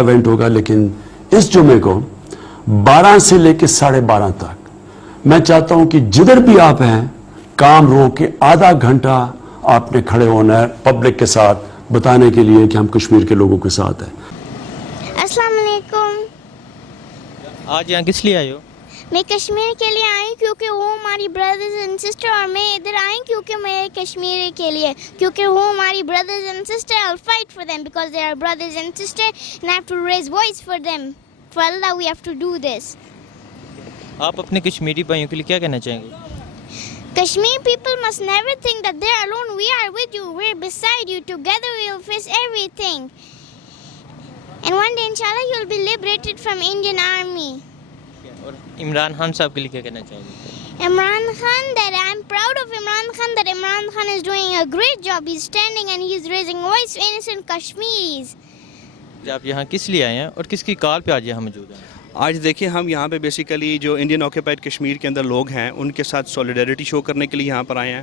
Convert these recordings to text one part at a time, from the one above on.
Event ہوگا, لیکن اس جمعے کو 12 سے لے کے 12:30 تک میں چاہتا ہوں کہ جدھر بھی آپ ہیں کام روک کے آدھا گھنٹہ آپ نے کھڑے ہونا ہے پبلک کے ساتھ بتانے کے لیے کہ ہم کشمیر کے لوگوں کے ساتھ ہیں. السلام علیکم. آج یہاں کس لیے آئے ہو؟ میں کشمیر کے لیے آئی کیونکہ وہ ہماری بردرز اینڈ سسٹر, اور میں ادھر آئی کیونکہ میں کشمیر کے لیے, کیونکہ وہ ہماری brothers and sister. I'll fight for them because they are brothers and sister and I have to raise voice for them. For Allah we have to do this. آپ اپنے کشمیری بھائیوں کے لیے کیا کہنا چاہیں گے؟ Kashmir people must never think that they're alone. We are with you. We're beside you. Together we'll face everything. And one day inshallah you'll be liberated from Indian army. اور عمران خان صاحب کے لیے کیا کہنا چاہیں گے؟ Imran Khan, that I'm proud of Imran Khan, that Imran Khan is doing a great job. He's standing and he's raising voice for innocent Kashmiris. آپ یہاں کس لیے آئے ہیں اور کس کی کال پہ آج یہاں موجود ہیں؟ آج دیکھیں ہم یہاں پہ بیسیکلی جو انڈین آکوپائڈ کشمیر کے اندر لوگ ہیں ان کے ساتھ سولیڈیرٹی شو کرنے کے لیے یہاں پر آئے ہیں,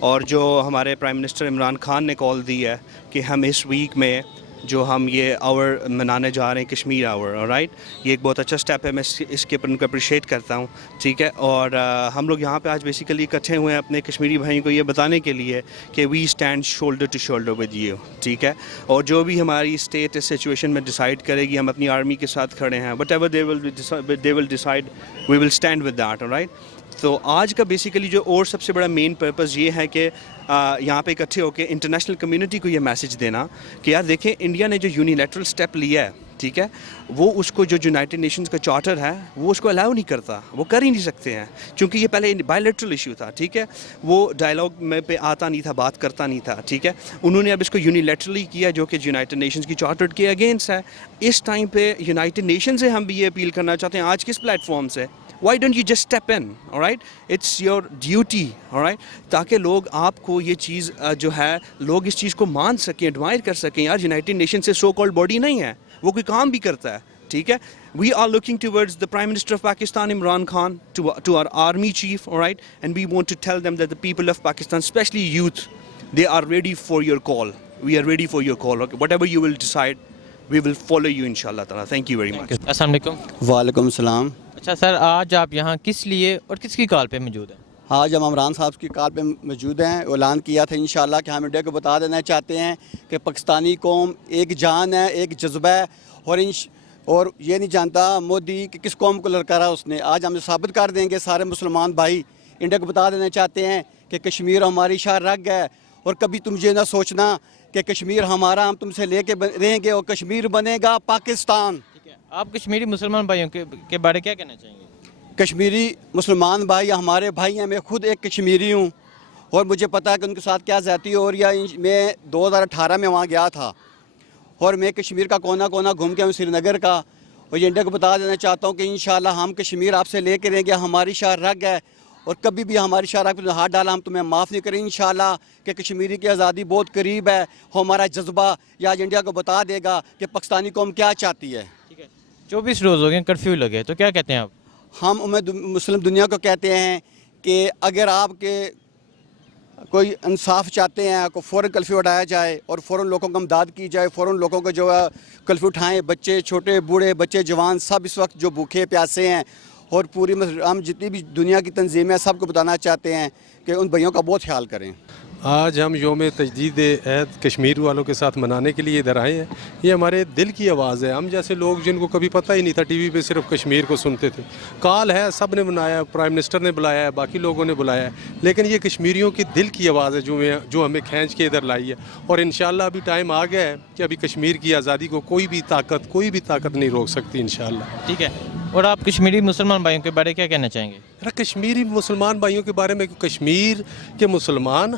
اور جو ہمارے پرائم منسٹر عمران خان نے کال دی ہے کہ ہم اس ویک میں جو ہم یہ آور منانے جا رہے ہیں کشمیر آور, رائٹ, یہ ایک بہت اچھا سٹیپ ہے, میں اس کے اوپر ان کو اپریشیٹ کرتا ہوں, ٹھیک ہے. اور ہم لوگ یہاں پہ آج بیسیکلی اکٹھے ہوئے ہیں اپنے کشمیری بھائیوں کو یہ بتانے کے لیے کہ we stand shoulder to shoulder with you, ٹھیک ہے. اور جو بھی ہماری اسٹیٹ اس سچویشن میں ڈیسائیڈ کرے گی ہم اپنی آرمی کے ساتھ کھڑے ہیں, whatever they will decide we will stand with that, right. تو آج کا بیسیکلی جو اور سب سے بڑا مین پرپز یہ ہے کہ یہاں پہ اکٹھے ہو کے انٹرنیشنل کمیونٹی کو یہ میسیج دینا کہ یار دیکھیں انڈیا نے جو یونیلیٹرل سٹیپ لیا ہے, ٹھیک ہے, وہ اس کو جو یونائٹڈ نیشنز کا چارٹر ہے وہ اس کو الاؤ نہیں کرتا, وہ کر ہی نہیں سکتے ہیں, کیونکہ یہ پہلے بائیلیٹرل ایشو تھا, ٹھیک ہے, وہ ڈائلاگ میں پہ آتا نہیں تھا, بات کرتا نہیں تھا, ٹھیک ہے. انہوں نے اب اس کو یونیلیٹرلی کیا جو کہ یونائٹڈ نیشنز کی چارٹر کے اگینسٹ ہے. اس ٹائم پہ یونائٹڈ نیشن سے ہم بھی یہ اپیل کرنا چاہتے ہیں آج کس پلیٹ فارم سے, why don't you just step in, all right, it's your duty, all right, تاکہ لوگ آپ کو یہ چیز جو ہے لوگ اس چیز کو مان سکیں, ایڈمائر کر سکیں. یار یونائٹڈ نیشن سے سو کالڈ باڈی نہیں ہے, وہ کوئی کام بھی کرتا ہے, ٹھیک ہے. We are looking towards the Prime Minister of Pakistan, Imran Khan, to our army chief, all right, and we want to tell them that the people of Pakistan, especially youth, they are ready for your call. We are ready for your call, okay? Whatever you will decide, we will follow you inshallah ta'ala. Thank you very much. السلام علیکم. وعلیکم السلام. اچھا سر, آج آپ یہاں کس لیے اور کس کی کال پہ موجود ہیں؟ آج ہم عمران صاحب کی کال پہ موجود ہیں. اعلان کیا تھا انشاءاللہ کہ ہم انڈیا کو بتا دینا چاہتے ہیں کہ پاکستانی قوم ایک جان ہے, ایک جذبہ ہے, اور یہ نہیں جانتا مودی کہ کس قوم کو للکارا اس نے. آج ہم ثابت کر دیں گے سارے مسلمان بھائی, انڈیا کو بتا دینا چاہتے ہیں کہ کشمیر ہماری شاہ رگ ہے, اور کبھی تم یہ نہ سوچنا کہ کشمیر ہمارا, ہم تم سے لے کے رہیں گے اور کشمیر بنے گا پاکستان. آپ کشمیری مسلمان بھائیوں کے بارے کیا کہنا چاہیں گے؟ کشمیری مسلمان بھائی ہمارے بھائی ہیں, میں خود ایک کشمیری ہوں, اور مجھے پتہ ہے کہ ان کے ساتھ کیا زیادتی ہو رہی ہے. میں 2018 میں وہاں گیا تھا, اور میں کشمیر کا کونا کونا گھوم کے ہوں, سری نگر کا, اور یہ انڈیا کو بتا دینا چاہتا ہوں کہ انشاءاللہ ہم کشمیر آپ سے لے کے رہیں گے, ہماری شاہ رگ ہے, اور کبھی بھی ہماری شاہ رگ پہ ہاتھ ڈالا ہم تمہیں معاف نہیں کریں انشاءاللہ. کہ کشمیری کی آزادی بہت قریب ہے, ہمارا جذبہ یہ آج انڈیا کو بتا دے گا کہ پاکستانی قوم کیا چاہتی ہے. 24 روز ہو گئے کرفیو لگے, تو کیا کہتے ہیں آپ؟ ہم مسلم دنیا کو کہتے ہیں کہ اگر آپ کے کوئی انصاف چاہتے ہیں کو فوراً کرفیو ہٹایا جائے, اور فوراً لوگوں کو امداد کی جائے, فوراً لوگوں کو جو ہے کرفیو اٹھائیں. بچے چھوٹے بوڑھے بچے جوان سب اس وقت جو بھوکے پیاسے ہیں, اور پوری ہم جتنی بھی دنیا کی تنظیمیں سب کو بتانا چاہتے ہیں کہ ان بھائیوں کا بہت خیال کریں. آج ہم یوم تجدید عہد کشمیر والوں کے ساتھ منانے کے لیے ادھر آئے ہیں. یہ ہمارے دل کی آواز ہے. ہم جیسے لوگ جن کو کبھی پتہ ہی نہیں تھا, ٹی وی پہ صرف کشمیر کو سنتے تھے, کال ہے, سب نے بنایا, پرائم منسٹر نے بلایا ہے, باقی لوگوں نے بلایا ہے, لیکن یہ کشمیریوں کی دل کی آواز ہے جو ہمیں کھینچ کے ادھر لائی ہے. اور انشاءاللہ ابھی ٹائم آ گیا ہے کہ ابھی کشمیر کی آزادی کو کوئی بھی طاقت نہیں روک سکتی انشاءاللہ. ٹھیک ہے. اور آپ کشمیری مسلمان بھائیوں کے بارے کیا کہنا چاہیں گے؟ کشمیری مسلمان بھائیوں کے بارے میں, کشمیر کے مسلمان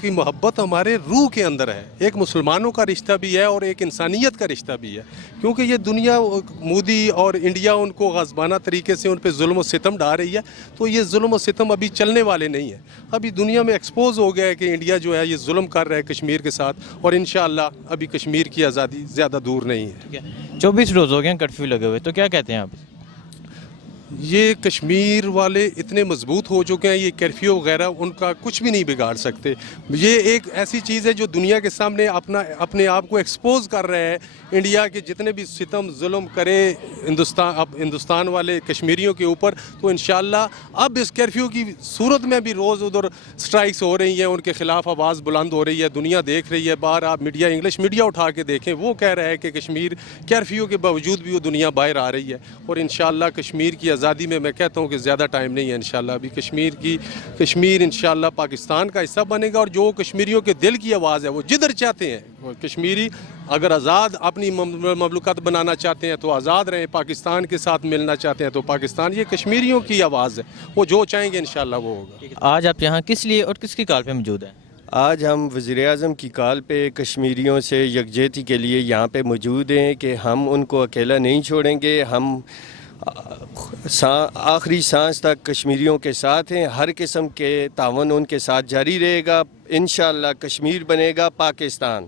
کی محبت ہمارے روح کے اندر ہے. ایک مسلمانوں کا رشتہ بھی ہے اور ایک انسانیت کا رشتہ بھی ہے, کیونکہ یہ دنیا مودی اور انڈیا ان کو غصبانہ طریقے سے ان پہ ظلم و ستم ڈال رہی ہے. تو یہ ظلم و ستم ابھی چلنے والے نہیں ہیں. ابھی دنیا میں ایکسپوز ہو گیا ہے کہ انڈیا جو ہے یہ ظلم کر رہا ہے کشمیر کے ساتھ, اور انشاءاللہ ابھی کشمیر کی آزادی زیادہ دور نہیں ہے. 24 روز ہو گئے کرفیو لگے ہوئے, تو کیا کہتے ہیں آپ؟ یہ کشمیر والے اتنے مضبوط ہو چکے ہیں, یہ کرفیو وغیرہ ان کا کچھ بھی نہیں بگاڑ سکتے. یہ ایک ایسی چیز ہے جو دنیا کے سامنے اپنے آپ کو ایکسپوز کر رہے ہیں. انڈیا کے جتنے بھی ستم ظلم کریں ہندوستان والے کشمیریوں کے اوپر, تو انشاءاللہ اب اس کرفیو کی صورت میں بھی روز ادھر سٹرائکس ہو رہی ہیں, ان کے خلاف آواز بلند ہو رہی ہے, دنیا دیکھ رہی ہے. باہر آپ میڈیا, انگلش میڈیا اٹھا کے دیکھیں, وہ کہہ رہا ہے کہ کشمیر کرفیو کے باوجود بھی وہ دنیا باہر آ رہی ہے. اور انشاءاللہ کشمیر کی آزادی میں کہتا ہوں کہ زیادہ ٹائم نہیں ہے. انشاءاللہ ابھی کشمیر انشاءاللہ پاکستان کا حصہ بنے گا, اور جو کشمیریوں کے دل کی آواز ہے وہ جدھر چاہتے ہیں, وہ کشمیری اگر آزاد اپنی مملکت بنانا چاہتے ہیں تو آزاد رہیں, پاکستان کے ساتھ ملنا چاہتے ہیں تو پاکستان. یہ کشمیریوں کی آواز ہے, وہ جو چاہیں گے انشاءاللہ وہ ہوگا. آج آپ یہاں کس لیے اور کس کی کال پہ موجود ہیں؟ آج ہم وزیر اعظم کی کال پہ کشمیریوں سے یکجہتی کے لیے یہاں پہ موجود ہیں کہ ہم ان کو اکیلا نہیں چھوڑیں گے. ہم آخری سانس تک کشمیریوں کے ساتھ ہیں. ہر قسم کے تعاون ان کے ساتھ جاری رہے گا. انشاءاللہ کشمیر بنے گا پاکستان.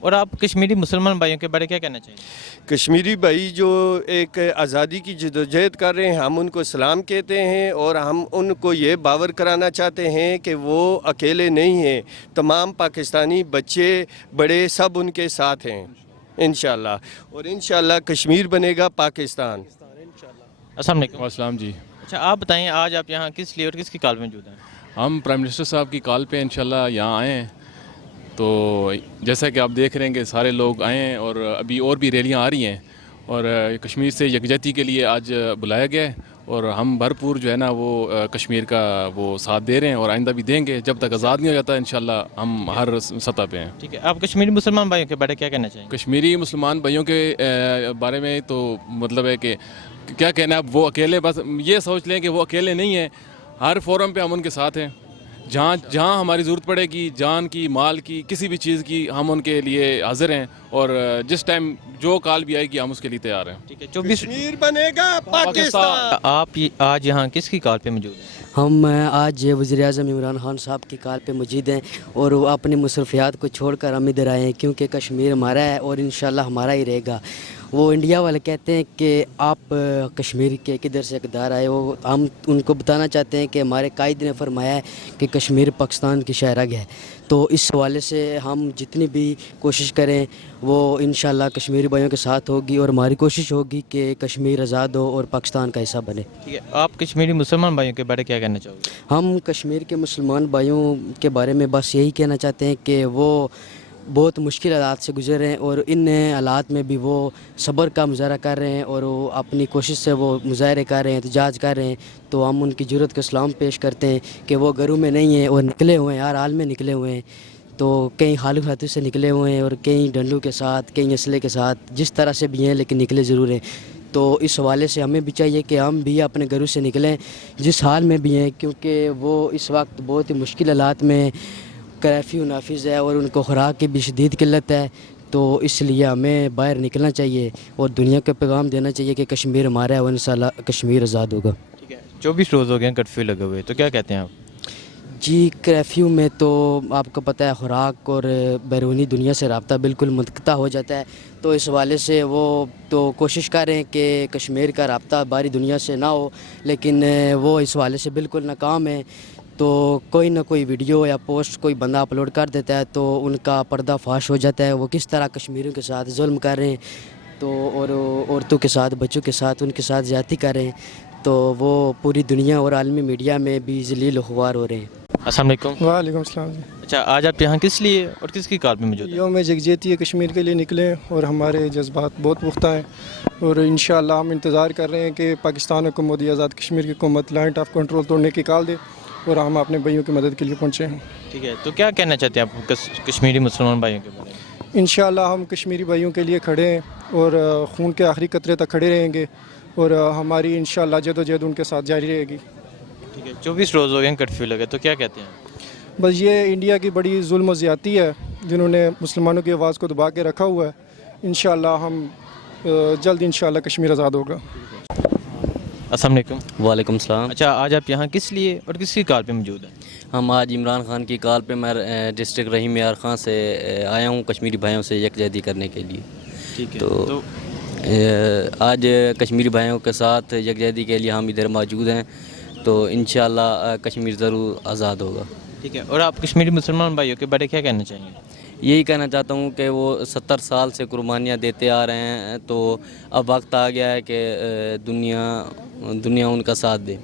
اور آپ کشمیری مسلمان بھائیوں کے بارے کیا کہنا چاہیں گے؟ کشمیری بھائی جو ایک آزادی کی جدوجہد کر رہے ہیں, ہم ان کو سلام کہتے ہیں, اور ہم ان کو یہ باور کرانا چاہتے ہیں کہ وہ اکیلے نہیں ہیں. تمام پاکستانی بچے بڑے سب ان کے ساتھ ہیں انشاءاللہ, اور انشاءاللہ کشمیر بنے گا پاکستان. السلام علیکم. السلام جی. اچھا آپ بتائیں آج آپ یہاں کس لیے اور کس کی کال پہ موجود ہیں؟ ہم پرائم منسٹر صاحب کی کال پہ انشاءاللہ یہاں آئے ہیں. تو جیسا کہ آپ دیکھ رہے ہیں کہ سارے لوگ آئے ہیں, اور ابھی اور بھی ریلیاں آ رہی ہیں, اور کشمیر سے یکجہتی کے لیے آج بلایا گیا ہے. اور ہم بھرپور جو ہے نا وہ کشمیر کا وہ ساتھ دے رہے ہیں, اور آئندہ بھی دیں گے جب تک آزاد نہیں ہو جاتا. انشاءاللہ ہم ہر سطح پہ ہیں. ٹھیک ہے, آپ کشمیری مسلمان بھائیوں کے بارے کیا کہنا چاہیں گے؟ کشمیری مسلمان بھائیوں کے بارے میں تو مطلب ہے کہ کیا کہنا ہے, اب وہ اکیلے, بس یہ سوچ لیں کہ وہ اکیلے نہیں ہیں. ہر فورم پہ ہم ان کے ساتھ ہیں. جہاں ہماری ضرورت پڑے گی, جان کی, مال کی, کسی بھی چیز کی, ہم ان کے لیے حاضر ہیں. اور جس ٹائم جو کال بھی آئے گی ہم اس کے لیے تیار ہیں. ٹھیک ہے, 24 کشمیر بنے گا پاکستان. آپ آج یہاں کس کی کال پہ موجود ہیں؟ ہم آج وزیر اعظم عمران خان صاحب کی کال پہ موجود ہیں, اور وہ اپنی مصروفیات کو چھوڑ کر ہم ادھر آئے ہیں کیونکہ کشمیر ہمارا ہے اور انشاءاللہ ہمارا ہی رہے گا. وہ انڈیا والے کہتے ہیں کہ آپ کشمیر کے کدھر سے اقتدار آئے ہو. ہم ان کو بتانا چاہتے ہیں کہ ہمارے قائد نے فرمایا ہے کہ کشمیر پاکستان کی شہرگ ہے. تو اس حوالے سے ہم جتنی بھی کوشش کریں وہ انشاءاللہ کشمیری بھائیوں کے ساتھ ہوگی, اور ہماری کوشش ہوگی کہ کشمیر آزاد ہو اور پاکستان کا حصہ بنے. ٹھیک ہے, آپ کشمیری مسلمان بھائیوں کے بارے کیا کہنا چاہو گے؟ ہم کشمیر کے مسلمان بھائیوں کے بارے میں بس یہی کہنا چاہتے ہیں کہ وہ بہت مشکل حالات سے گزر رہے ہیں, اور ان حالات میں بھی وہ صبر کا مظاہرہ کر رہے ہیں, اور وہ اپنی کوشش سے وہ مظاہرے کر رہے ہیں, احتجاج کر رہے ہیں. تو ہم ان کی جرأت کو سلام پیش کرتے ہیں کہ وہ گھروں میں نہیں ہیں اور نکلے ہوئے ہیں, ہر حال میں نکلے ہوئے ہیں. تو کئی خالی ہاتھوں سے نکلے ہوئے ہیں, اور کئی ڈنڈوں کے ساتھ, کئی اسلحے کے ساتھ, جس طرح سے بھی ہیں, لیکن نکلے ضرور ہیں. تو اس حوالے سے ہمیں بھی چاہیے کہ ہم بھی اپنے گھروں سے نکلیں جس حال میں بھی ہیں, کیونکہ وہ اس وقت بہت ہی مشکل حالات میں کرفیو نافذ ہے, اور ان کو خوراک کی بھی شدید قلت ہے. تو اس لیے ہمیں باہر نکلنا چاہیے اور دنیا کو پیغام دینا چاہیے کہ کشمیر ہمارا ہے اور انشاءاللہ کشمیر آزاد ہوگا. ٹھیک ہے, 24 روز ہو گئے ہیں کرفیو لگے ہوئے, تو کیا کہتے ہیں آپ؟ جی, کرفیو میں تو آپ کو پتہ ہے خوراک اور بیرونی دنیا سے رابطہ بالکل منقطع ہو جاتا ہے. تو اس حوالے سے وہ تو کوشش کر رہے ہیں کہ کشمیر کا رابطہ باہری دنیا سے نہ ہو, لیکن وہ اس حوالے سے بالکل ناکام ہے. تو کوئی نہ کوئی ویڈیو یا پوسٹ کوئی بندہ اپلوڈ کر دیتا ہے تو ان کا پردہ فاش ہو جاتا ہے, وہ کس طرح کشمیریوں کے ساتھ ظلم کر رہے ہیں, تو اور عورتوں کے ساتھ, بچوں کے ساتھ ان کے ساتھ زیادتی کر رہے ہیں. تو وہ پوری دنیا اور عالمی میڈیا میں بھی ذلیل و خوار ہو رہے ہیں. السلام علیکم. وعلیکم السلام جی. اچھا, آج آپ یہاں کس لیے اور کس کی کال پہ موجود ہیں؟ یوم یکجہتی کشمیر کے لیے نکلے, اور ہمارے جذبات بہت پختہ ہیں, اور انشاءاللہ ہم انتظار کر رہے ہیں کہ پاکستان حکومت یا آزاد کشمیر کی حکومت لائن آف کنٹرول توڑنے کی کال دے, اور ہم اپنے بھائیوں کی مدد کے لیے پہنچے ہیں. ٹھیک ہے, تو کیا کہنا چاہتے ہیں آپ کشمیری مسلمان بھائیوں کے بارے میں؟ انشاءاللہ ہم کشمیری بھائیوں کے لیے کھڑے ہیں, اور خون کے آخری قطرے تک کھڑے رہیں گے, اور ہماری انشاءاللہ جدوجہد ان کے ساتھ جاری رہے گی. ٹھیک ہے, 24 روز ہو گئے ہیں کرفیو لگے, تو کیا کہتے ہیں؟ بس یہ انڈیا کی بڑی ظلم و زیادتی ہے جنہوں نے مسلمانوں کی آواز کو دبا کے رکھا ہوا ہے. انشاءاللہ ہم جلد انشاءاللہ کشمیر آزاد ہوگا. السلام علیکم. وعلیکم السلام. اچھا, آج آپ یہاں کس لیے اور کس کی کال پہ موجود ہیں؟ ہم آج عمران خان کی کال پہ میں ڈسٹرکٹ رحیم یار خان سے آیا ہوں کشمیری بھائیوں سے یکجہتی کرنے کے لیے. ٹھیک ہے, تو آج کشمیری بھائیوں کے ساتھ یکجہتی کے لیے ہم ادھر موجود ہیں، تو انشاءاللہ کشمیر ضرور آزاد ہوگا۔ ٹھیک ہے، اور آپ کشمیری مسلمان بھائیوں کے بارے کیا کہنا چاہیں گے؟ یہی کہنا چاہتا ہوں کہ وہ 70 سال سے قربانیاں دیتے آ رہے ہیں، تو اب وقت آ گیا ہے کہ دنیا ان کا ساتھ دے۔